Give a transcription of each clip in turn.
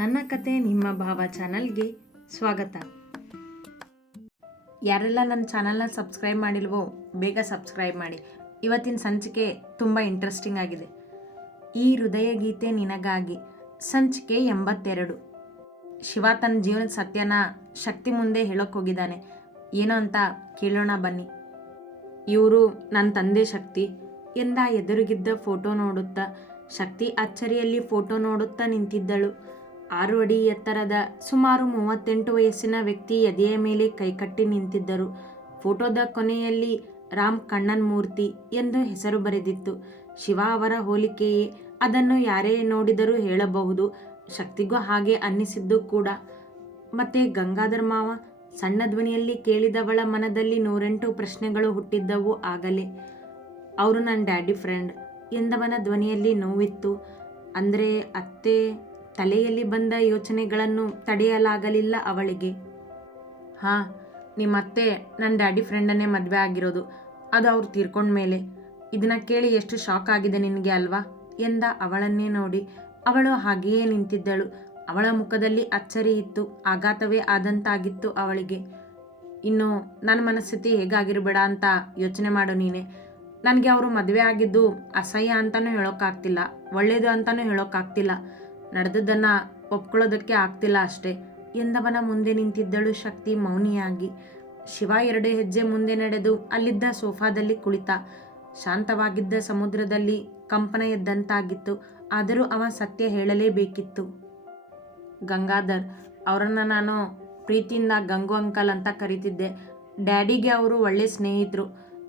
ನನ್ನ ಕತೆ ನಿಮ್ಮ ಭಾವ ಚಾನಲ್ಗೆ ಸ್ವಾಗತ. ಯಾರೆಲ್ಲ ನನ್ನ ಚಾನಲ್ನ ಸಬ್ಸ್ಕ್ರೈಬ್ ಮಾಡಿಲ್ವೋ ಬೇಗ ಸಬ್ಸ್ಕ್ರೈಬ್ ಮಾಡಿ. ಇವತ್ತಿನ ಸಂಚಿಕೆ ತುಂಬ ಇಂಟ್ರೆಸ್ಟಿಂಗ್ ಆಗಿದೆ. ಈ ಹೃದಯ ಗೀತೆ ನಿನಗಾಗಿ ಸಂಚಿಕೆ ಎಂಬತ್ತೆರಡು. ಶಿವ ತನ್ನ ಜೀವನದ ಸತ್ಯನ ಶಕ್ತಿ ಮುಂದೆ ಹೇಳೋಕೆ ಹೋಗಿದ್ದಾನೆ. ಏನೋ ಅಂತ ಕೇಳೋಣ ಬನ್ನಿ. ಇವರು ನನ್ನ ತಂದೆ ಶಕ್ತಿ. ಎಂದ ಎದುರುಗಿದ್ದ ಫೋಟೋ ನೋಡುತ್ತಾ, ಶಕ್ತಿ ಅಚ್ಚರಿಯಲ್ಲಿ ಫೋಟೋ ನೋಡುತ್ತಾ ನಿಂತಿದ್ದಳು. ಆರು ಅಡಿ ಎತ್ತರದ ಸುಮಾರು ಮೂವತ್ತೆಂಟು ವಯಸ್ಸಿನ ವ್ಯಕ್ತಿ ಎದೆಯ ಮೇಲೆ ಕೈಕಟ್ಟಿ ನಿಂತಿದ್ದರು. ಫೋಟೋದ ಕೊನೆಯಲ್ಲಿ ರಾಮ್ ಕಣ್ಣನ್ ಮೂರ್ತಿ ಎಂದು ಹೆಸರು ಬರೆದಿತ್ತು. ಶಿವ ಅವರ ಹೋಲಿಕೆಯೇ ಅದನ್ನು ಯಾರೇ ನೋಡಿದರೂ ಹೇಳಬಹುದು. ಶಕ್ತಿಗೂ ಹಾಗೆ ಅನ್ನಿಸಿದ್ದು ಕೂಡ. ಮತ್ತೆ ಗಂಗಾಧರ್ ಮಾವ ಸಣ್ಣ ಧ್ವನಿಯಲ್ಲಿ ಕೇಳಿದವಳ ಮನದಲ್ಲಿ ನೂರೆಂಟು ಪ್ರಶ್ನೆಗಳು ಹುಟ್ಟಿದ್ದವು ಆಗಲೇ. ಅವರು ನನ್ನ ಡ್ಯಾಡಿ ಫ್ರೆಂಡ್ ಎಂದವನ ಧ್ವನಿಯಲ್ಲಿ ನೋವಿತ್ತು. ಅಂದರೆ ಅತ್ತೆ ತಲೆಯಲ್ಲಿ ಬಂದ ಯೋಚನೆಗಳನ್ನು ತಡೆಯಲಾಗಲಿಲ್ಲ ಅವಳಿಗೆ. ಹಾಂ, ನಿಮ್ಮ ಅತ್ತೆ ನನ್ನ ಡ್ಯಾಡಿ ಫ್ರೆಂಡನ್ನೇ ಮದುವೆ ಆಗಿರೋದು. ಅದು ಅವ್ರು ತೀರ್ಕೊಂಡ ಮೇಲೆ. ಇದನ್ನ ಕೇಳಿ ಎಷ್ಟು ಶಾಕ್ ಆಗಿದೆ ನಿನಗೆ ಅಲ್ವಾ? ಎಂದ ಅವಳನ್ನೇ ನೋಡಿ. ಅವಳು ಹಾಗೆಯೇ ನಿಂತಿದ್ದಳು. ಅವಳ ಮುಖದಲ್ಲಿ ಅಚ್ಚರಿ ಇತ್ತು. ಆಘಾತವೇ ಆದಂತಾಗಿತ್ತು ಅವಳಿಗೆ. ಇನ್ನು ನನ್ನ ಮನಸ್ಥಿತಿ ಹೇಗಾಗಿರಬೇಡ ಅಂತ ಯೋಚನೆ ಮಾಡು ನೀನೆ. ನನಗೆ ಅವರು ಮದುವೆ ಆಗಿದ್ದು ಅಸಹ್ಯ ಅಂತಲೂ ಹೇಳೋಕ್ಕಾಗ್ತಿಲ್ಲ ಒಳ್ಳೆಯದು ಅಂತಲೂ ಹೇಳೋಕ್ಕಾಗ್ತಿಲ್ಲ ನಡೆದದ್ದನ್ನು ಒಪ್ಕೊಳ್ಳೋದಕ್ಕೆ ಆಗ್ತಿಲ್ಲ ಅಷ್ಟೇ. ಎಂದವನ ಮುಂದೆ ನಿಂತಿದ್ದಳು ಶಕ್ತಿ ಮೌನಿಯಾಗಿ. ಶಿವ ಎರಡು ಹೆಜ್ಜೆ ಮುಂದೆ ನಡೆದು ಅಲ್ಲಿದ್ದ ಸೋಫಾದಲ್ಲಿ ಕುಳಿತ. ಶಾಂತವಾಗಿದ್ದ ಸಮುದ್ರದಲ್ಲಿ ಕಂಪನ ಎದ್ದಂತಾಗಿತ್ತು. ಆದರೂ ಅವ ಸತ್ಯ ಹೇಳಲೇಬೇಕಿತ್ತು. ಗಂಗಾಧರ್, ಅವರನ್ನು ನಾನು ಪ್ರೀತಿಯಿಂದ ಗಂಗು ಅಂಕಲ್ ಅಂತ ಕರಿತಿದ್ದೆ. ಡ್ಯಾಡಿಗೆ ಅವರು ಒಳ್ಳೆ ಸ್ನೇಹಿತರು.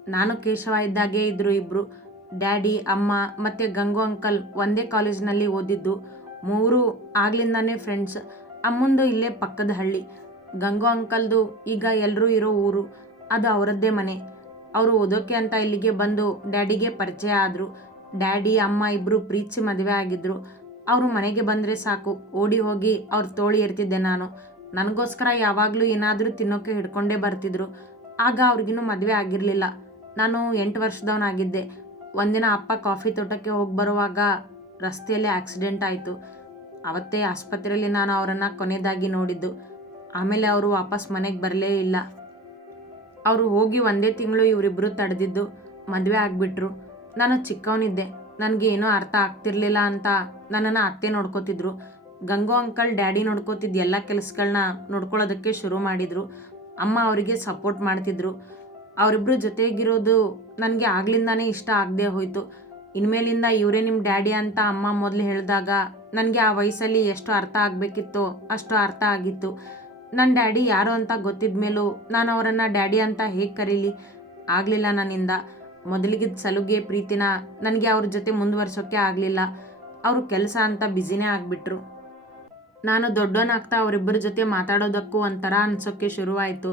ನಾನು ಕೇಶವ ಇದ್ದಾಗೆ ಇದ್ದರು ಇಬ್ಬರು ಡ್ಯಾಡಿ, ಅಮ್ಮ ಮತ್ತು ಗಂಗು ಅಂಕಲ್ ಒಂದೇ ಕಾಲೇಜಿನಲ್ಲಿ ಓದಿದ್ದು. ಮೂರು ಆಗ್ಲಿಂದಾನೇ ಫ್ರೆಂಡ್ಸ್ ಅಮ್ಮಂದು ಇಲ್ಲೇ ಪಕ್ಕದ ಹಳ್ಳಿ. ಗಂಗು ಅಂಕಲ್ದು ಈಗ ಎಲ್ಲರೂ ಇರೋ ಊರು. ಅದು ಅವರದ್ದೇ ಮನೆ. ಅವರು ಓದೋಕೆ ಅಂತ ಇಲ್ಲಿಗೆ ಬಂದು ಡ್ಯಾಡಿಗೆ ಪರಿಚಯ ಆದರು. ಡ್ಯಾಡಿ, ಅಮ್ಮ ಇಬ್ಬರು ಪ್ರೀತಿ ಮದುವೆ ಆಗಿದ್ದರು ಅವರು ಮನೆಗೆ ಬಂದರೆ ಸಾಕು. ಓಡಿ ಹೋಗಿ ಅವ್ರ ತೋಳಿ ಇರ್ತಿದ್ದೆ ನಾನು. ನನಗೋಸ್ಕರ ಯಾವಾಗಲೂ ಏನಾದರೂ ತಿನ್ನೋಕೆ ಹಿಡ್ಕೊಂಡೇ ಬರ್ತಿದ್ರು. ಆಗ ಅವ್ರಿಗಿನ್ನೂ ಮದುವೆ ಆಗಿರಲಿಲ್ಲ. ನಾನು ಎಂಟು ವರ್ಷದವನಾಗಿದ್ದೆ. ಒಂದಿನ ಅಪ್ಪ ಕಾಫಿ ತೋಟಕ್ಕೆ ಹೋಗಿ ಬರುವಾಗ ರಸ್ತೆಯಲ್ಲಿ ಆಕ್ಸಿಡೆಂಟ್ ಆಯಿತು. ಅವತ್ತೇ ಆಸ್ಪತ್ರೆಯಲ್ಲಿ ನಾನು ಅವರನ್ನು ಕೊನೆಯದಾಗಿ ನೋಡಿದ್ದು. ಆಮೇಲೆ ಅವರು ವಾಪಸ್ ಮನೆಗೆ ಬರಲೇ ಇಲ್ಲ. ಅವರು ಹೋಗಿ ಒಂದೇ ತಿಂಗಳು ಇವರಿಬ್ಬರು ತಡೆದಿದ್ದು. ಮದುವೆ ಆಗಿಬಿಟ್ರು. ನಾನು ಚಿಕ್ಕವನಿದ್ದೆ. ನನಗೆ ಏನೂ ಅರ್ಥ ಆಗ್ತಿರ್ಲಿಲ್ಲ ಅಂತ ನನ್ನನ್ನು ಅತ್ತೆ ನೋಡ್ಕೋತಿದ್ರು. ಗಂಗೋ ಅಂಕಲ್, ಡ್ಯಾಡಿ ನೋಡ್ಕೋತಿದ್ದ ಎಲ್ಲ ಕೆಲಸಗಳನ್ನ ನೋಡ್ಕೊಳ್ಳೋದಕ್ಕೆ ಶುರು ಮಾಡಿದರು. ಅಮ್ಮ ಅವರಿಗೆ ಸಪೋರ್ಟ್ ಮಾಡ್ತಿದ್ರು. ಅವರಿಬ್ಬರು ಜೊತೆಗಿರೋದು ನನಗೆ ಆಗ್ಲಿಂದಾನೇ ಇಷ್ಟ ಆಗದೆ ಹೋಯಿತು. ಇನ್ಮೇಲಿಂದ ಇವರೇ ನಿಮ್ಮ ಡ್ಯಾಡಿ ಅಂತ ಅಮ್ಮ ಮೊದಲು ಹೇಳಿದಾಗ ನನಗೆ ಆ ವಯಸ್ಸಲ್ಲಿ ಎಷ್ಟು ಅರ್ಥ ಆಗಬೇಕಿತ್ತೋ ಅಷ್ಟು ಅರ್ಥ ಆಗಿತ್ತು. ನನ್ನ ಡ್ಯಾಡಿ ಯಾರು ಅಂತ ಗೊತ್ತಿದ್ದ ಮೇಲೂ ನಾನು ಅವರನ್ನು ಡ್ಯಾಡಿ ಅಂತ ಹೇಗೆ ಕರೀಲಿ? ಆಗಲಿಲ್ಲ ನನ್ನಿಂದ. ಮೊದಲಿಗಿದ್ದ ಸಲುಗೆ ಪ್ರೀತಿನ ನನಗೆ ಅವ್ರ ಜೊತೆ ಮುಂದುವರ್ಸೋಕ್ಕೆ ಆಗಲಿಲ್ಲ. ಅವರು ಕೆಲಸ ಅಂತ ಬ್ಯುಸಿನೇ ಆಗಿಬಿಟ್ರು. ನಾನು ದೊಡ್ಡವನಾಗ್ತಾ ಅವರಿಬ್ಬರ ಜೊತೆ ಮಾತಾಡೋದಕ್ಕೂ ಒಂಥರ ಅನಿಸೋಕ್ಕೆ ಶುರುವಾಯಿತು.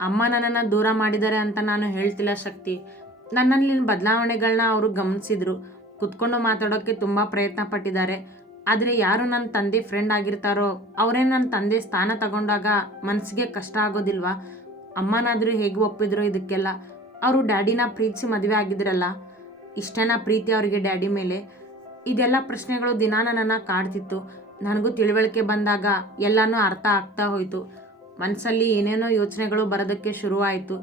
ಅಮ್ಮ ನನ್ನನ್ನು ದೂರ ಮಾಡಿದ್ದಾರೆ ಅಂತ ನಾನು ಹೇಳ್ತಿಲ್ಲ ಶಕ್ತಿ. ನನ್ನಲ್ಲಿನ ಬದಲಾವಣೆಗಳನ್ನ ಅವರು ಗಮನಿಸಿದರು. ಕುತ್ಕೊಂಡು ಮಾತಾಡೋಕ್ಕೆ ತುಂಬ ಪ್ರಯತ್ನ ಪಟ್ಟಿದ್ದಾರೆ ಆದರೆ ಯಾರು ನನ್ನ ತಂದೆ ಫ್ರೆಂಡ್ ಆಗಿರ್ತಾರೋ, ಅವರೇ ನನ್ನ ತಂದೆ ಸ್ಥಾನ ತಗೊಂಡಾಗ ಮನಸ್ಸಿಗೆ ಕಷ್ಟ ಆಗೋದಿಲ್ವಾ? ಅಮ್ಮನಾದರೂ ಹೇಗೆ ಒಪ್ಪಿದ್ರು ಇದಕ್ಕೆಲ್ಲ? ಅವರು ಡ್ಯಾಡಿನ ಪ್ರೀತಿಸಿ ಮದುವೆ ಆಗಿದ್ರಲ್ಲ ಇಷ್ಟನ ಪ್ರೀತಿ ಅವರಿಗೆ ಡ್ಯಾಡಿ ಮೇಲೆ? ಇದೆಲ್ಲ ಪ್ರಶ್ನೆಗಳು ದಿನ ನನ್ನನ್ನು ಕಾಡ್ತಿತ್ತು. ನನಗೂ ತಿಳುವಳಿಕೆ ಬಂದಾಗ ಎಲ್ಲನೂ ಅರ್ಥ ಆಗ್ತಾ ಹೋಯಿತು. ಮನಸ್ಸಲ್ಲಿ ಏನೇನೋ ಯೋಚನೆಗಳು ಬರೋದಕ್ಕೆ ಶುರುವಾಯಿತು.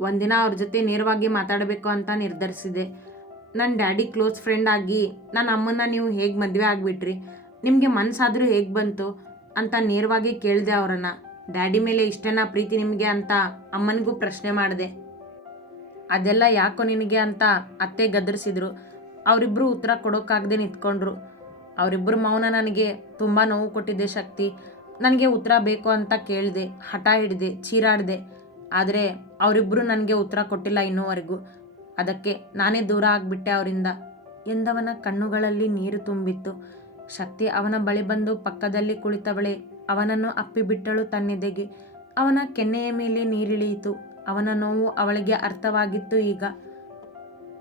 ಒಂದಿನ ಅವ್ರ ಜೊತೆ ನೇರವಾಗಿ ಮಾತಾಡಬೇಕು ಅಂತ ನಿರ್ಧರಿಸಿದೆ. ನನ್ನ ಡ್ಯಾಡಿ ಕ್ಲೋಸ್ ಫ್ರೆಂಡ್ ಆಗಿ ನನ್ನ ಅಮ್ಮನ ನೀವು ಹೇಗೆ ಮದುವೆ ಆಗಿಬಿಟ್ರಿ? ನಿಮಗೆ ಮನಸ್ಸಾದರೂ ಹೇಗೆ ಬಂತು? ಅಂತ ನೇರವಾಗಿ ಕೇಳಿದೆ ಅವರನ್ನು. ಡ್ಯಾಡಿ ಮೇಲೆ ಇಷ್ಟೇನಾ ಪ್ರೀತಿ ನಿಮಗೆ ಅಂತ ಅಮ್ಮನಿಗೂ ಪ್ರಶ್ನೆ ಮಾಡಿದೆ. ಅದೆಲ್ಲ ಯಾಕೋ ನಿನಗೆ ಅಂತ ಅತ್ತೆ ಗದರಿಸಿದ್ರು. ಅವರಿಬ್ಬರು ಉತ್ತರ ಕೊಡೋಕ್ಕಾಗದೆ ನಿಂತ್ಕೊಂಡ್ರು. ಅವರಿಬ್ಬರು ಮೌನ ನನಗೆ ತುಂಬ ನೋವು ಕೊಟ್ಟಿದ್ದೆ ಶಕ್ತಿ. ನನಗೆ ಉತ್ತರ ಬೇಕು ಅಂತ ಕೇಳಿದೆ, ಹಠ ಹಿಡಿದೆ, ಚೀರಾಡಿದೆ. ಆದರೆ ಅವರಿಬ್ಬರು ನನಗೆ ಉತ್ತರ ಕೊಟ್ಟಿಲ್ಲ ಇನ್ನೂವರೆಗೂ. ಅದಕ್ಕೆ ನಾನೇ ದೂರ ಆಗಿಬಿಟ್ಟೆ ಅವರಿಂದ. ಎಂದವನ ಕಣ್ಣುಗಳಲ್ಲಿ ನೀರು ತುಂಬಿತ್ತು. ಶಕ್ತಿ ಅವನ ಬಳಿ ಬಂದು ಪಕ್ಕದಲ್ಲಿ ಕುಳಿತವಳೆ. ಅವನನ್ನು ಅಪ್ಪಿಬಿಟ್ಟಳು ತನ್ನೆದೆಗೆ. ಅವನ ಕೆನ್ನೆಯ ಮೇಲೆ ನೀರಿಳಿಯಿತು. ಅವನ ನೋವು ಅವಳಿಗೆ ಅರ್ಥವಾಗಿತ್ತು ಈಗ.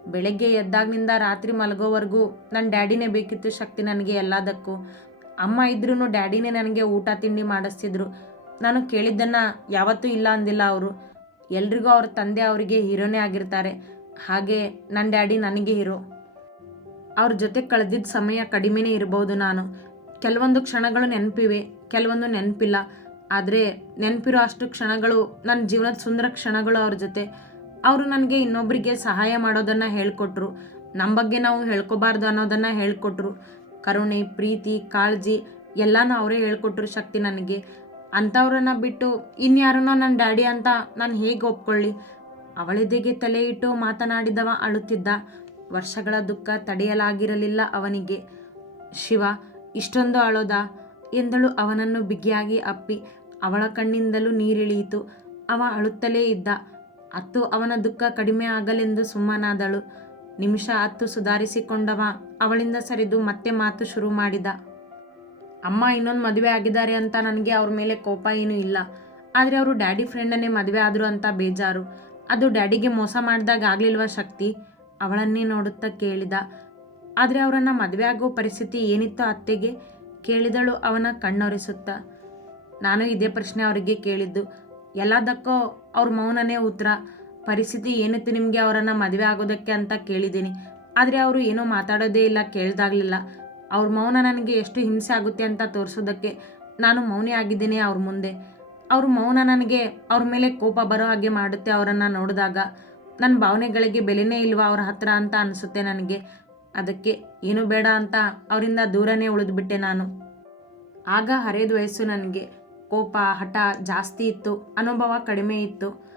ಬೆಳಗ್ಗೆ ಎದ್ದಾಗ್ನಿಂದ ರಾತ್ರಿ ಮಲಗೋವರೆಗೂ ನನ್ನ ಡ್ಯಾಡಿನೇ ಬೇಕಿತ್ತು ಶಕ್ತಿ ನನಗೆ ಎಲ್ಲದಕ್ಕೂ. ಅಮ್ಮ ಇದ್ರೂ ಡ್ಯಾಡಿನೇ ನನಗೆ ಊಟ ತಿಂಡಿ ಮಾಡಿಸ್ತಿದ್ರು. ನಾನು ಕೇಳಿದ್ದನ್ನು ಯಾವತ್ತೂ ಇಲ್ಲ ಅಂದಿಲ್ಲ ಅವರು. ಎಲ್ರಿಗೂ ಅವ್ರ ತಂದೆ ಅವರಿಗೆ ಹೀರೋನೇ ಆಗಿರ್ತಾರೆ. ಹಾಗೆ ನನ್ನ ಡ್ಯಾಡಿ ನನಗೆ ಇರೋ. ಅವ್ರ ಜೊತೆ ಕಳೆದಿದ್ದ ಸಮಯ ಕಡಿಮೆನೇ ಇರಬಹುದು ನಾನು. ಕೆಲವೊಂದು ಕ್ಷಣಗಳು ನೆನಪಿವೆ, ಕೆಲವೊಂದು ನೆನಪಿಲ್ಲ. ಆದರೆ ನೆನಪಿರೋ ಅಷ್ಟು ಕ್ಷಣಗಳು ನನ್ನ ಜೀವನದ ಸುಂದರ ಕ್ಷಣಗಳು ಅವ್ರ ಜೊತೆ. ಅವರು ನನಗೆ ಇನ್ನೊಬ್ಬರಿಗೆ ಸಹಾಯ ಮಾಡೋದನ್ನು ಹೇಳಿಕೊಟ್ರು. ನಮ್ಮ ಬಗ್ಗೆ ನಾವು ಹೇಳ್ಕೊಬಾರ್ದು ಅನ್ನೋದನ್ನು ಹೇಳಿಕೊಟ್ರು. ಕರುಣೆ, ಪ್ರೀತಿ, ಕಾಳಜಿ ಎಲ್ಲನೂ ಅವರೇ ಹೇಳ್ಕೊಟ್ರು ಶಕ್ತಿ ನನಗೆ. ಅಂಥವ್ರನ್ನ ಬಿಟ್ಟು ಇನ್ಯಾರನ್ನೋ ನನ್ನ ಡ್ಯಾಡಿ ಅಂತ ನಾನು ಹೇಗೆ ಒಪ್ಕೊಳ್ಳಿ? ಅವಳೆದೆಗೆ ತಲೆಯಿಟ್ಟು ಮಾತನಾಡಿದವ ಅಳುತ್ತಿದ್ದ. ವರ್ಷಗಳ ದುಃಖ ತಡೆಯಲಾಗಿರಲಿಲ್ಲ ಅವನಿಗೆ. ಶಿವ, ಇಷ್ಟೊಂದು ಅಳೋದ? ಎಂದಳು ಅವನನ್ನು ಬಿಗಿಯಾಗಿ ಅಪ್ಪಿ. ಅವಳ ಕಣ್ಣಿಂದಲೂ ನೀರಿಳಿಯಿತು. ಅವ ಅಳುತ್ತಲೇ ಇದ್ದ. ಅತ್ತು ಅವನ ದುಃಖ ಕಡಿಮೆ ಆಗಲೆಂದು ಸುಮ್ಮನಾದಳು. ನಿಮಿಷ ಅತ್ತು ಸುಧಾರಿಸಿಕೊಂಡವ. ಅವಳಿಂದ ಸರಿದು ಮತ್ತೆ ಮಾತು ಶುರು ಮಾಡಿದ. ಅಮ್ಮ, ಇನ್ನೊಂದು ಮದುವೆ ಆಗಿದ್ದಾರೆ ಅಂತ ನನಗೆ ಅವ್ರ ಮೇಲೆ ಕೋಪ ಏನೂ ಇಲ್ಲ. ಆದರೆ ಅವರು ಡ್ಯಾಡಿ ಫ್ರೆಂಡನ್ನೇ ಮದುವೆ ಆದರು ಅಂತ ಬೇಜಾರು. ಅದು ಡ್ಯಾಡಿಗೆ ಮೋಸ ಮಾಡಿದಾಗ ಆಗಲಿಲ್ವ ಶಕ್ತಿ? ಅವಳನ್ನೇ ನೋಡುತ್ತಾ ಕೇಳಿದ. ಆದರೆ ಅವರನ್ನು ಮದುವೆ ಆಗೋ ಪರಿಸ್ಥಿತಿ ಏನಿತ್ತು ಅತ್ತೆಗೆ ಕೇಳಿದಳು ಅವನ ಕಣ್ಣೊರೆಸುತ್ತಾ. ನಾನು ಇದೇ ಪ್ರಶ್ನೆ ಅವರಿಗೆ ಕೇಳಿದ್ದು. ಎಲ್ಲದಕ್ಕೂ ಅವ್ರ ಮೌನನೇ ಉತ್ತರ. ಪರಿಸ್ಥಿತಿ ಏನಿತ್ತು ನಿಮಗೆ ಅವರನ್ನು ಮದುವೆ ಆಗೋದಕ್ಕೆ ಅಂತ ಕೇಳಿದ್ದೀನಿ. ಆದರೆ ಅವರು ಏನೂ ಮಾತಾಡೋದೇ ಇಲ್ಲ, ಕೇಳ್ದಾಗಲಿಲ್ಲ. ಅವ್ರ ಮೌನ ನನಗೆ ಎಷ್ಟು ಹಿಂಸೆ ಆಗುತ್ತೆ ಅಂತ ತೋರಿಸೋದಕ್ಕೆ ನಾನು ಮೌನಿ ಆಗಿದ್ದೀನಿ ಅವ್ರ ಮುಂದೆ. ಅವ್ರ ಮೌನ ನನಗೆ ಅವ್ರ ಮೇಲೆ ಕೋಪ ಬರೋ ಹಾಗೆ ಮಾಡುತ್ತೆ ಅವರನ್ನು ನೋಡಿದಾಗ. ನನ್ನ ಭಾವನೆಗಳಿಗೆ ಬೆಲೆನೇ ಇಲ್ವಾ ಅವ್ರ ಹತ್ರ ಅಂತ ಅನಿಸುತ್ತೆ ನನಗೆ. ಅದಕ್ಕೆ ಏನು ಬೇಡ ಅಂತ ಅವರಿಂದ ದೂರನೇ ಉಳಿದ್ಬಿಟ್ಟೆ ನಾನು. ಆಗ ಹರಿದ ವಯಸ್ಸು ನನಗೆ. ಕೋಪ, ಹಠ ಜಾಸ್ತಿ ಇತ್ತು. ಅನುಭವ ಕಡಿಮೆ ಇತ್ತು.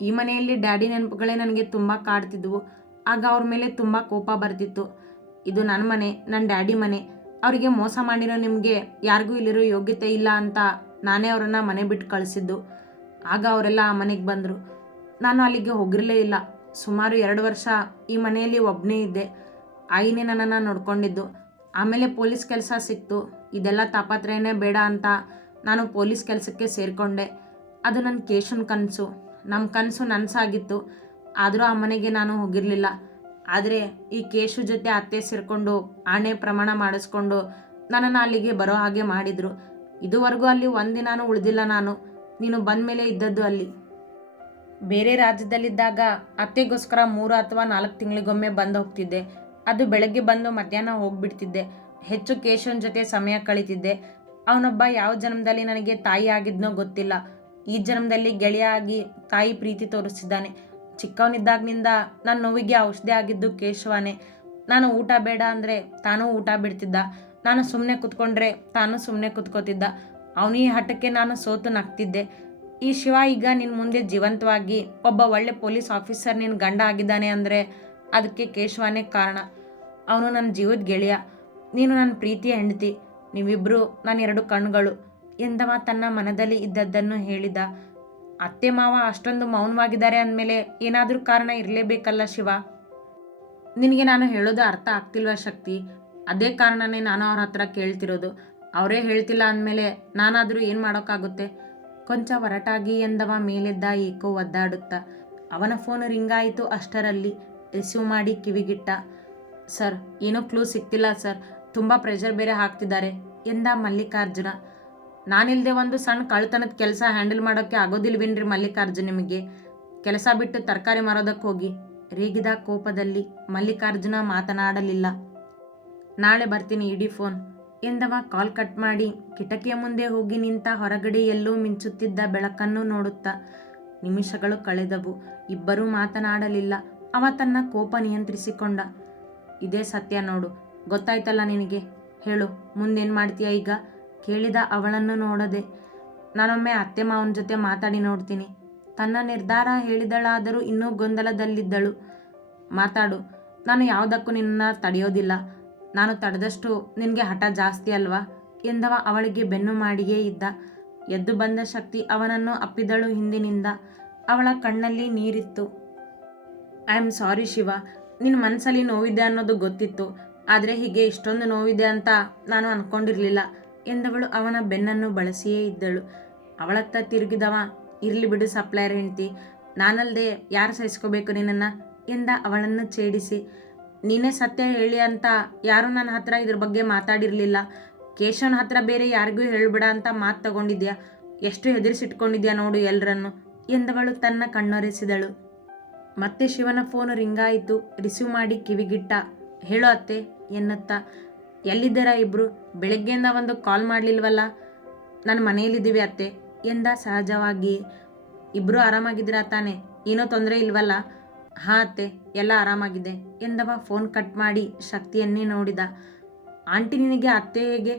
ಈ ಮನೆಯಲ್ಲಿ ಡ್ಯಾಡಿ ನೆನಪುಗಳೇ ನನಗೆ ತುಂಬ ಕಾಡ್ತಿದ್ವು. ಆಗ ಅವ್ರ ಮೇಲೆ ತುಂಬ ಕೋಪ ಬರ್ತಿತ್ತು. ಇದು ನನ್ನ ಮನೆ ನನ್ನ ಡ್ಯಾಡಿ ಮನೆ. ಅವರಿಗೆ ಮೋಸ ಮಾಡಿರೋ ನಿಮಗೆ ಯಾರಿಗೂ ಇಲ್ಲಿರೋ ಯೋಗ್ಯತೆ ಇಲ್ಲ ಅಂತ ನಾನೇ ಅವರನ್ನು ಮನೆ ಬಿಟ್ಟು ಕಳಿಸಿದ್ದು. ಆಗ ಅವರೆಲ್ಲ ಆ ಮನೆಗೆ ಬಂದರು. ನಾನು ಅಲ್ಲಿಗೆ ಹೋಗಿರಲೇ ಇಲ್ಲ. ಸುಮಾರು ಎರಡು ವರ್ಷ ಈ ಮನೆಯಲ್ಲಿ ಒಬ್ಬನೇ ಇದ್ದೆ. ಆಯಿನೇ ನನ್ನನ್ನು ನೋಡ್ಕೊಂಡಿದ್ದು. ಆಮೇಲೆ ಪೊಲೀಸ್ ಕೆಲಸ ಸಿಕ್ತು. ಇದೆಲ್ಲ ತಾಪತ್ರಯನೇ ಬೇಡ ಅಂತ ನಾನು ಪೊಲೀಸ್ ಕೆಲಸಕ್ಕೆ ಸೇರಿಕೊಂಡೆ. ಅದು ನನ್ನ ಕೇಶನ್ ಕನಸು. ನಮ್ಮ ಕನಸು ನನಸಾಗಿತ್ತು. ಆದರೂ ಆ ಮನೆಗೆ ನಾನು ಹೋಗಿರಲಿಲ್ಲ. ಆದರೆ ಈ ಕೇಶು ಜೊತೆ ಅತ್ತೆ ಸೇರಿಕೊಂಡು ಆಣೆ ಪ್ರಮಾಣ ಮಾಡಿಸ್ಕೊಂಡು ನನ್ನನ್ನು ಅಲ್ಲಿಗೆ ಬರೋ ಹಾಗೆ ಮಾಡಿದರು. ಇದುವರೆಗೂ ಅಲ್ಲಿ ಒಂದಿನಾನು ಉಳಿದಿಲ್ಲ ನಾನು. ನೀನು ಬಂದ ಮೇಲೆ ಇದ್ದದ್ದು ಅಲ್ಲಿ. ಬೇರೆ ರಾಜ್ಯದಲ್ಲಿದ್ದಾಗ ಅತ್ತೆಗೋಸ್ಕರ ಮೂರು ಅಥವಾ ನಾಲ್ಕು ತಿಂಗಳಿಗೊಮ್ಮೆ ಬಂದು ಹೋಗ್ತಿದ್ದೆ. ಅದು ಬೆಳಗ್ಗೆ ಬಂದು ಮಧ್ಯಾಹ್ನ ಹೋಗ್ಬಿಡ್ತಿದ್ದೆ. ಹೆಚ್ಚು ಕೇಶವನ್ ಜೊತೆ ಸಮಯ ಕಳೀತಿದ್ದೆ. ಅವನೊಬ್ಬ ಯಾವ ಜನ್ಮದಲ್ಲಿ ನನಗೆ ತಾಯಿ ಆಗಿದ್ನೋ ಗೊತ್ತಿಲ್ಲ. ಈ ಜನ್ಮದಲ್ಲಿ ಗೆಳೆಯ ಆಗಿ ತಾಯಿ ಪ್ರೀತಿ ತೋರಿಸಿದ್ದಾನೆ ಚಿಕ್ಕವನಿದ್ದಾಗಿನಿಂದ ನನ್ನ ನೋವಿಗೆ ಔಷಧಿ ಆಗಿದ್ದು ಕೇಶವನೇ. ನಾನು ಊಟ ಬೇಡ ಅಂದರೆ ತಾನೂ ಊಟ ಬಿಡ್ತಿದ್ದ. ನಾನು ಸುಮ್ಮನೆ ಕುತ್ಕೊಂಡ್ರೆ ತಾನು ಸುಮ್ಮನೆ ಕುತ್ಕೋತಿದ್ದ. ಅವನೀ ಹಠಕ್ಕೆ ನಾನು ಸೋತು ನಗ್ತಿದ್ದೆ. ಈ ಶಿವ ಈಗ ನಿನ್ನ ಮುಂದೆ ಜೀವಂತವಾಗಿ ಒಬ್ಬ ಒಳ್ಳೆ ಪೊಲೀಸ್ ಆಫೀಸರ್ ನಿನ್ನ ಗಂಡ ಆಗಿದ್ದಾನೆ ಅಂದರೆ ಅದಕ್ಕೆ ಕೇಶವನೇ ಕಾರಣ. ಅವನು ನನ್ನ ಜೀವದ ಗೆಳೆಯ. ನೀನು ನನ್ನ ಪ್ರೀತಿಯ ಹೆಂಡತಿ. ನೀವಿಬ್ಬರು ನನ್ನ ಎರಡು ಕಣ್ಗಳು ಎಂದವ ತನ್ನ ಮನದಲ್ಲಿ ಇದ್ದದ್ದನ್ನು ಹೇಳಿದ. ಅತ್ತೆ ಮಾವ ಅಷ್ಟೊಂದು ಮೌನವಾಗಿದ್ದಾರೆ ಅಂದಮೇಲೆ ಏನಾದರೂ ಕಾರಣ ಇರಲೇಬೇಕಲ್ಲ ಶಿವ? ನಿನಗೆ ನಾನು ಹೇಳೋದು ಅರ್ಥ ಆಗ್ತಿಲ್ವ ಶಕ್ತಿ? ಅದೇ ಕಾರಣನೇ ನಾನು ಅವ್ರ ಹತ್ರ ಕೇಳ್ತಿರೋದು. ಅವರೇ ಹೇಳ್ತಿಲ್ಲ ಅಂದಮೇಲೆ ನಾನಾದರೂ ಏನು ಮಾಡೋಕ್ಕಾಗುತ್ತೆ? ಕೊಂಚ ಹೊರಟಾಗಿ ಎಂದವ ಮೇಲೆದ್ದ ಏಕೋ ಒದ್ದಾಡುತ್ತಾ. ಅವನ ಫೋನ್ ರಿಂಗಾಯಿತು ಅಷ್ಟರಲ್ಲಿ. ರಿಸೀವ್ ಮಾಡಿ ಕಿವಿಗಿಟ್ಟ. ಸರ್, ಏನೂ ಕ್ಲೂ ಸಿಕ್ತಿಲ್ಲ ಸರ್. ತುಂಬ ಪ್ರೆಷರ್ ಬೇರೆ ಹಾಕ್ತಿದ್ದಾರೆ, ಎಂದ ಮಲ್ಲಿಕಾರ್ಜುನ. ನಾನಿಲ್ಲದೆ ಒಂದು ಸಣ್ಣ ಕಳ್ತನದ ಕೆಲಸ ಹ್ಯಾಂಡಲ್ ಮಾಡೋಕ್ಕೆ ಆಗೋದಿಲ್ವೇನ್ರಿ ಮಲ್ಲಿಕಾರ್ಜುನ ನಿಮಗೆ? ಕೆಲಸ ಬಿಟ್ಟು ತರಕಾರಿ ಮಾರೋದಕ್ಕೆ ಹೋಗಿ. ರೇಗಿದ ಕೋಪದಲ್ಲಿ ಮಲ್ಲಿಕಾರ್ಜುನ ಮಾತನಾಡಲಿಲ್ಲ. ನಾಳೆ ಬರ್ತೀನಿ ಇಡೀ ಫೋನ್. ಎಂದವ ಕಾಲ್ ಕಟ್ ಮಾಡಿ ಕಿಟಕಿಯ ಮುಂದೆ ಹೋಗಿ ನಿಂತ ಹೊರಗಡೆ ಎಲ್ಲೋ ಮಿಂಚುತ್ತಿದ್ದ ಬೆಳಕನ್ನು ನೋಡುತ್ತಾ. ನಿಮಿಷಗಳು ಕಳೆದವು. ಇಬ್ಬರೂ ಮಾತನಾಡಲಿಲ್ಲ. ಅವ ತನ್ನ ಕೋಪ ನಿಯಂತ್ರಿಸಿಕೊಂಡ. ಇದೇ ಸತ್ಯ ನೋಡು. ಗೊತ್ತಾಯ್ತಲ್ಲ ನಿನಗೆ? ಹೇಳು. ಮುಂದೇನು ಮಾಡ್ತೀಯ ಈಗ? ಕೇಳಿದ ಅವಳನ್ನು ನೋಡದೆ. ನಾನೊಮ್ಮೆ ಅತ್ತೆ ಮಾವನ ಜೊತೆ ಮಾತಾಡಿ ನೋಡ್ತೀನಿ. ತನ್ನ ನಿರ್ಧಾರ ಹೇಳಿದಳಾದರೂ ಇನ್ನೂ ಗೊಂದಲದಲ್ಲಿದ್ದಳು. ಮಾತಾಡು, ನಾನು ಯಾವುದಕ್ಕೂ ನಿನ್ನ ತಡೆಯೋದಿಲ್ಲ. ನಾನು ತಡೆದಷ್ಟು ನಿನಗೆ ಹಠ ಜಾಸ್ತಿ ಅಲ್ವಾ? ಎಂದವ ಅವಳಿಗೆ ಬೆನ್ನು ಮಾಡಿಯೇ ಇದ್ದ. ಎದ್ದು ಬಂದ ಶಕ್ತಿ ಅವನನ್ನು ಅಪ್ಪಿದಳು ಹಿಂದಿನಿಂದ. ಅವಳ ಕಣ್ಣಲ್ಲಿ ನೀರಿತ್ತು. I am sorry Shiva. ನಿನ್ನ ಮನಸ್ಸಲ್ಲಿ ನೋವಿದೆ ಅನ್ನೋದು ಗೊತ್ತಿತ್ತು. ಆದರೆ ಹೀಗೆ ಇಷ್ಟೊಂದು ನೋವಿದೆ ಅಂತ ನಾನು ಅಂದ್ಕೊಂಡಿರಲಿಲ್ಲ ಎಂದವಳು ಅವನ ಬೆನ್ನನ್ನು ಬಳಸಿಯೇ ಇದ್ದಳು. ಅವಳತ್ತ ತಿರುಗಿದವ ಇರಲಿ ಬಿಡು ಸಪ್ಲೈಯರ್ ಹೆಂಡ್ತಿ ನಾನಲ್ಲದೆ ಯಾರು ಸಹಿಸ್ಕೋಬೇಕು ನಿನ್ನನ್ನು? ಎಂದ ಅವಳನ್ನು ಛೇಡಿಸಿ. ನೀನೇ ಸತ್ಯ ಹೇಳಿ ಅಂತ ಯಾರೂ ನನ್ನ ಹತ್ರ ಇದ್ರ ಬಗ್ಗೆ ಮಾತಾಡಿರಲಿಲ್ಲ. ಕೇಶವನ ಹತ್ರ ಬೇರೆ ಯಾರಿಗೂ ಹೇಳ್ಬಿಡ ಅಂತ ಮಾತು ತಗೊಂಡಿದ್ಯಾ? ಎಷ್ಟು ಹೆದರಿಸಿಟ್ಕೊಂಡಿದ್ಯಾ ನೋಡು ಎಲ್ಲರನ್ನು ಎಂದವಳು ತನ್ನ ಕಣ್ಣೊರೆಸಿದಳು. ಮತ್ತೆ ಶಿವನ ಫೋನ್ ರಿಂಗಾಯಿತು ರಿಸೀವ್ ಮಾಡಿ ಕಿವಿಗಿಟ್ಟ. ಹೇಳೋ ಅತ್ತೆ, ಎನ್ನುತ್ತಾ. ಎಲ್ಲಿದ್ದೀರಾ ಇಬ್ಬರು ಬೆಳಗ್ಗೆಯಿಂದ ಒಂದು ಕಾಲ್ ಮಾಡಲಿಲ್ವಲ್ಲ? ನಾನು ಮನೆಯಲ್ಲಿದ್ದೀವಿ ಅತ್ತೆ. ಎಂದ ಸಹಜವಾಗಿ ಇಬ್ಬರೂ ಆರಾಮಾಗಿದ್ದೀರಾ ತಾನೆ? ಏನೋ ತೊಂದರೆ ಇಲ್ವಲ್ಲ? ಹಾ ಅತ್ತೆ, ಎಲ್ಲ ಆರಾಮಾಗಿದೆ. ಎಂದವ ಫೋನ್ ಕಟ್ ಮಾಡಿ ಶಕ್ತಿಯನ್ನೇ ನೋಡಿದ. ಆಂಟಿ ನಿನಗೆ, ಅತ್ತೆ ಹೇಗೆ?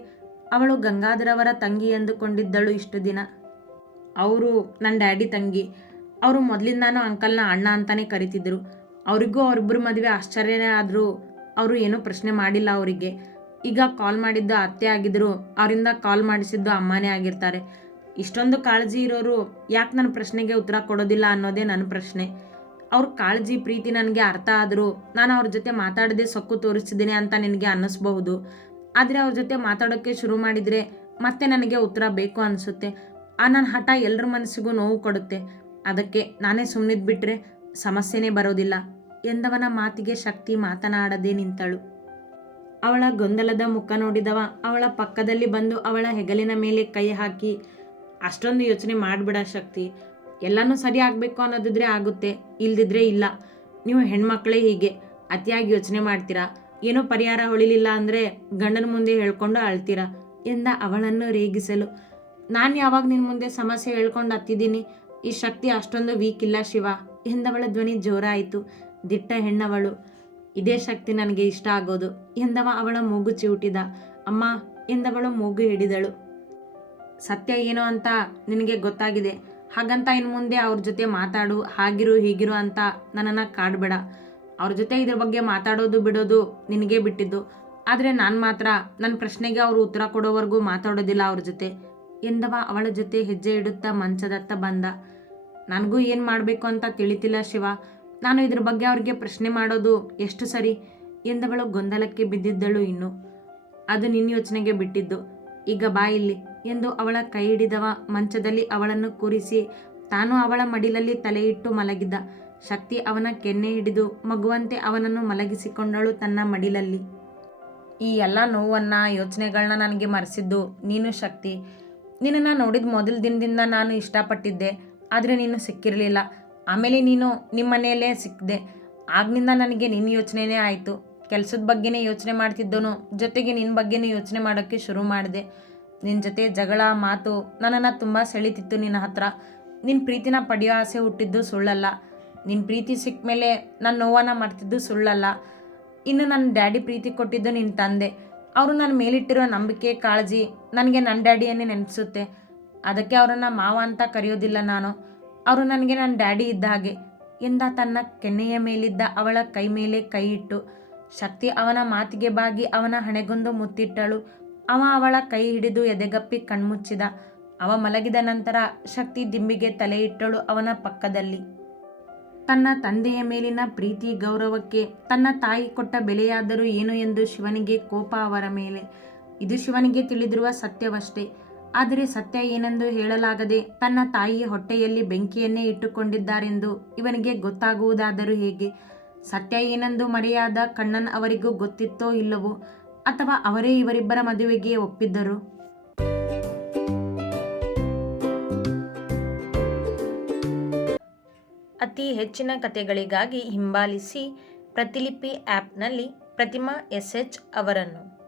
ಅವಳು ಗಂಗಾಧರವರ ತಂಗಿ ಎಂದುಕೊಂಡಿದ್ದಳು ಇಷ್ಟು ದಿನ. ಅವರು ನನ್ನ ಡ್ಯಾಡಿ ತಂಗಿ. ಅವರು ಮೊದಲಿಂದಾನು ಅಂಕಲ್ನ ಅಣ್ಣ ಅಂತಾನೆ ಕರಿತಿದ್ರು. ಅವರಿಗೂ ಅವರಿಬ್ಬರು ಮದುವೆ ಆಶ್ಚರ್ಯನೇ ಆದರೂ ಅವರು ಏನೂ ಪ್ರಶ್ನೆ ಮಾಡಿಲ್ಲ ಅವರಿಗೆ. ಈಗ ಕಾಲ್ ಮಾಡಿದ್ದು ಅತ್ತೆ ಆಗಿದ್ರು, ಅವರಿಂದ ಕಾಲ್ ಮಾಡಿಸಿದ್ದು ಅಮ್ಮನೇ ಆಗಿರ್ತಾರೆ. ಇಷ್ಟೊಂದು ಕಾಳಜಿ ಇರೋರು ಯಾಕೆ ನನ್ನ ಪ್ರಶ್ನೆಗೆ ಉತ್ತರ ಕೊಡೋದಿಲ್ಲ ಅನ್ನೋದೇ ನನ್ನ ಪ್ರಶ್ನೆ. ಅವ್ರ ಕಾಳಜಿ, ಪ್ರೀತಿ ನನಗೆ ಅರ್ಥ ಆದರೂ ನಾನು ಅವ್ರ ಜೊತೆ ಮಾತಾಡದೆ ಸೊಕ್ಕು ತೋರಿಸ್ತಿದ್ದೀನಿ ಅಂತ ನಿನಗೆ ಅನ್ನಿಸ್ಬಹುದು. ಆದರೆ ಅವ್ರ ಜೊತೆ ಮಾತಾಡೋಕ್ಕೆ ಶುರು ಮಾಡಿದರೆ ಮತ್ತೆ ನನಗೆ ಉತ್ತರ ಬೇಕು ಅನಿಸುತ್ತೆ. ಆ ನನ್ನ ಹಠ ಎಲ್ಲರ ಮನಸ್ಸಿಗೂ ನೋವು ಕೊಡುತ್ತೆ. ಅದಕ್ಕೆ ನಾನೇ ಸುಮ್ಮನಿದ್ಬಿಟ್ರೆ ಸಮಸ್ಯೆನೇ ಬರೋದಿಲ್ಲ. ಎಂದವನ ಮಾತಿಗೆ ಶಕ್ತಿ ಮಾತನಾಡದೆ ನಿಂತಳು. ಅವಳ ಗೊಂದಲದ ಮುಖ ನೋಡಿದವ ಅವಳ ಪಕ್ಕದಲ್ಲಿ ಬಂದು ಅವಳ ಹೆಗಲಿನ ಮೇಲೆ ಕೈ ಹಾಕಿ ಅಷ್ಟೊಂದು ಯೋಚನೆ ಮಾಡಿಬಿಡ ಶಕ್ತಿ ಎಲ್ಲನೂ ಸರಿ ಆಗಬೇಕು ಅನ್ನೋದಿದ್ರೆ ಆಗುತ್ತೆ, ಇಲ್ದಿದ್ರೆ ಇಲ್ಲ. ನೀವು ಹೆಣ್ಮಕ್ಳೇ ಹೀಗೆ, ಅತಿಯಾಗಿ ಯೋಚನೆ ಮಾಡ್ತೀರಾ? ಏನೋ ಪರಿಹಾರ ಹೊಳಿಲಿಲ್ಲ ಅಂದರೆ ಗಂಡನ ಮುಂದೆ ಹೇಳ್ಕೊಂಡು ಅಳ್ತೀರಾ? ಎಂದ ಅವಳನ್ನು ರೇಗಿಸಲು. ನಾನು ಯಾವಾಗ ನಿನ್ನ ಮುಂದೆ ಸಮಸ್ಯೆ ಹೇಳ್ಕೊಂಡು ಹತ್ತಿದ್ದೀನಿ? ಈ ಶಕ್ತಿ ಅಷ್ಟೊಂದು ವೀಕ್ ಇಲ್ಲ ಶಿವ, ಎಂದವಳ ಧ್ವನಿ ಜೋರಾಯಿತು. ದಿಟ್ಟ ಹೆಣ್ಣವಳು, ಇದೇ ಶಕ್ತಿ ನನಗೆ ಇಷ್ಟ ಆಗೋದು, ಎಂದವ ಅವಳ ಮೂಗು ಚಿವುಟಿದ ಅಮ್ಮ, ಎಂದವಳು ಮೂಗು ಹಿಡಿದಳು. ಸತ್ಯ ಏನು ಅಂತ ನಿನಗೆ ಗೊತ್ತಾಗಿದೆ? ಹಾಗಂತ ಇನ್ನು ಮುಂದೆ ಅವ್ರ ಜೊತೆ ಮಾತಾಡು, ಹಾಗಿರು, ಹೀಗಿರು ಅಂತ ನನ್ನನ್ನು ಕಾಡಬೇಡ. ಅವ್ರ ಜೊತೆ ಇದ್ರ ಬಗ್ಗೆ ಮಾತಾಡೋದು ಬಿಡೋದು ನಿನಗೆ ಬಿಟ್ಟಿದ್ದು. ಆದರೆ ನಾನು ಮಾತ್ರ ನನ್ನ ಪ್ರಶ್ನೆಗೆ ಅವರು ಉತ್ತರ ಕೊಡೋವರೆಗೂ ಮಾತಾಡೋದಿಲ್ಲ ಅವ್ರ ಜೊತೆ. ಎಂದವ ಅವಳ ಜೊತೆ ಹೆಜ್ಜೆ ಇಡುತ್ತಾ ಮಂಚದತ್ತ ಬಂದ. ನನಗೂ ಏನು ಮಾಡಬೇಕು ಅಂತ ತಿಳಿತಿಲ್ಲ ಶಿವ. ನಾನು ಇದ್ರ ಬಗ್ಗೆ ಅವ್ರಿಗೆ ಪ್ರಶ್ನೆ ಮಾಡೋದು ಎಷ್ಟು ಸರಿ? ಎಂದವಳು ಗೊಂದಲಕ್ಕೆ ಬಿದ್ದಿದ್ದಳು ಇನ್ನು. ಅದು ನಿನ್ನ ಯೋಚನೆಗೆ ಬಿಟ್ಟಿದ್ದು. ಈಗ ಬಾ ಇಲ್ಲಿ ಎಂದು ಅವಳ ಕೈ ಹಿಡಿದವ. ಮಂಚದಲ್ಲಿ ಅವಳನ್ನು ಕೂರಿಸಿ ತಾನು ಅವಳ ಮಡಿಲಲ್ಲಿ ತಲೆಯಿಟ್ಟು ಮಲಗಿದ್ದ. ಶಕ್ತಿ ಅವನ ಕೆನ್ನೆ ಹಿಡಿದು ಮಗುವಂತೆ ಅವನನ್ನು ಮಲಗಿಸಿಕೊಂಡಳು ತನ್ನ ಮಡಿಲಲ್ಲಿ. ಈ ಎಲ್ಲ ನೋವನ್ನು ಯೋಚನೆಗಳನ್ನ ನನಗೆ ಮರೆಸಿದ್ದು ನೀನು ಶಕ್ತಿ. ನಿನ್ನನ್ನು ನೋಡಿದ ಮೊದಲ ದಿನದಿಂದ ನಾನು ಇಷ್ಟಪಟ್ಟಿದ್ದೆ, ಆದರೆ ನೀನು ಸಿಕ್ಕಿರಲಿಲ್ಲ. ಆಮೇಲೆ ನೀನು ನಿಮ್ಮ ಮನೆಯಲ್ಲೇ ಸಿಕ್ಕಿದೆ ಆಗ್ನಿಂದ ನನಗೆ ನಿನ್ನ ಯೋಚನೆನೇ ಆಯಿತು. ಕೆಲಸದ ಬಗ್ಗೆನೇ ಯೋಚನೆ ಮಾಡ್ತಿದ್ದನು, ಜೊತೆಗೆ ನಿನ್ನ ಬಗ್ಗೆನೂ ಯೋಚನೆ ಮಾಡೋಕ್ಕೆ ಶುರು ಮಾಡಿದೆ. ನಿನ್ನ ಜೊತೆ ಜಗಳ, ಮಾತು ನನ್ನನ್ನು ತುಂಬ ಸೆಳೀತಿತ್ತು ನಿನ್ನ ಹತ್ರ. ನಿನ್ನ ಪ್ರೀತಿನ ಪಡೆಯೋ ಆಸೆ ಹುಟ್ಟಿದ್ದು ಸುಳ್ಳಲ್ಲ. ನಿನ್ನ ಪ್ರೀತಿ ಸಿಕ್ಕ ಮೇಲೆ ನನ್ನ ನೋವನ್ನು ಮಾಡ್ತಿದ್ದು ಸುಳ್ಳಲ್ಲ. ಇನ್ನು ನನ್ನ ಡ್ಯಾಡಿ ಪ್ರೀತಿ ಕೊಟ್ಟಿದ್ದು ನಿನ್ನ ತಂದೆ. ಅವರು ನನ್ನ ಮೇಲಿಟ್ಟಿರೋ ನಂಬಿಕೆ, ಕಾಳಜಿ ನನಗೆ ನನ್ನ ಡ್ಯಾಡಿಯನ್ನೇ ನೆನಪಿಸುತ್ತೆ. ಅದಕ್ಕೆ ಅವರನ್ನು ಮಾವ ಅಂತ ಕರೆಯೋದಿಲ್ಲ ನಾನು. ಅವರು ನನಗೆ ನನ್ನ ಡ್ಯಾಡಿ ಇದ್ದ ಹಾಗೆ. ಎಂದ ತನ್ನ ಕೆನ್ನೆಯ ಮೇಲಿದ್ದ ಅವಳ ಕೈ ಮೇಲೆ ಕೈ ಇಟ್ಟು ಶಕ್ತಿ ಅವನ ಮಾತಿಗೆ ಬಾಗಿ ಅವನ ಹಣೆಗೊಂದು ಮುತ್ತಿಟ್ಟಳು. ಅವ ಅವಳ ಕೈ ಹಿಡಿದು ಎದೆಗಪ್ಪಿ ಕಣ್ಮುಚ್ಚಿದ. ಅವ ಮಲಗಿದ ನಂತರ ಶಕ್ತಿ ದಿಂಬಿಗೆ ತಲೆ ಇಟ್ಟಳು ಅವನ ಪಕ್ಕದಲ್ಲಿ. ತನ್ನ ತಂದೆಯ ಮೇಲಿನ ಪ್ರೀತಿ ಗೌರವಕ್ಕೆ ತನ್ನ ತಾಯಿ ಕೊಟ್ಟ ಬೆಲೆಯಾದರೂ ಏನು ಎಂದು ಶಿವನಿಗೆ ಕೋಪ ಅವರ ಮೇಲೆ. ಇದು ಶಿವನಿಗೆ ತಿಳಿದಿರುವ ಸತ್ಯವಷ್ಟೇ. ಆದರೆ ಸತ್ಯ ಏನೆಂದು ಹೇಳಲಾಗದೆ ತನ್ನ ತಾಯಿಯ ಹೊಟ್ಟೆಯಲ್ಲಿ ಬೆಂಕಿಯನ್ನೇ ಇಟ್ಟುಕೊಂಡಿದ್ದಾರೆಂದು ಇವನಿಗೆ ಗೊತ್ತಾಗುವುದಾದರೂ ಹೇಗೆ? ಸತ್ಯ ಏನೆಂದು ಮರೆಯಾದ ಕಣ್ಣನ್ ಅವರಿಗೂ ಗೊತ್ತಿತ್ತೋ ಇಲ್ಲವೋ ಅಥವಾ ಅವರೇ ಇವರಿಬ್ಬರ ಮದುವೆಗೆ ಒಪ್ಪಿದ್ದರು? ಅತಿ ಹೆಚ್ಚಿನ ಕಥೆಗಳಿಗಾಗಿ ಹಿಂಬಾಲಿಸಿ ಪ್ರತಿಲಿಪಿ ಆ್ಯಪ್ನಲ್ಲಿ ಪ್ರತಿಮಾ ಎಸ್ ಎಚ್ ಅವರನ್ನು.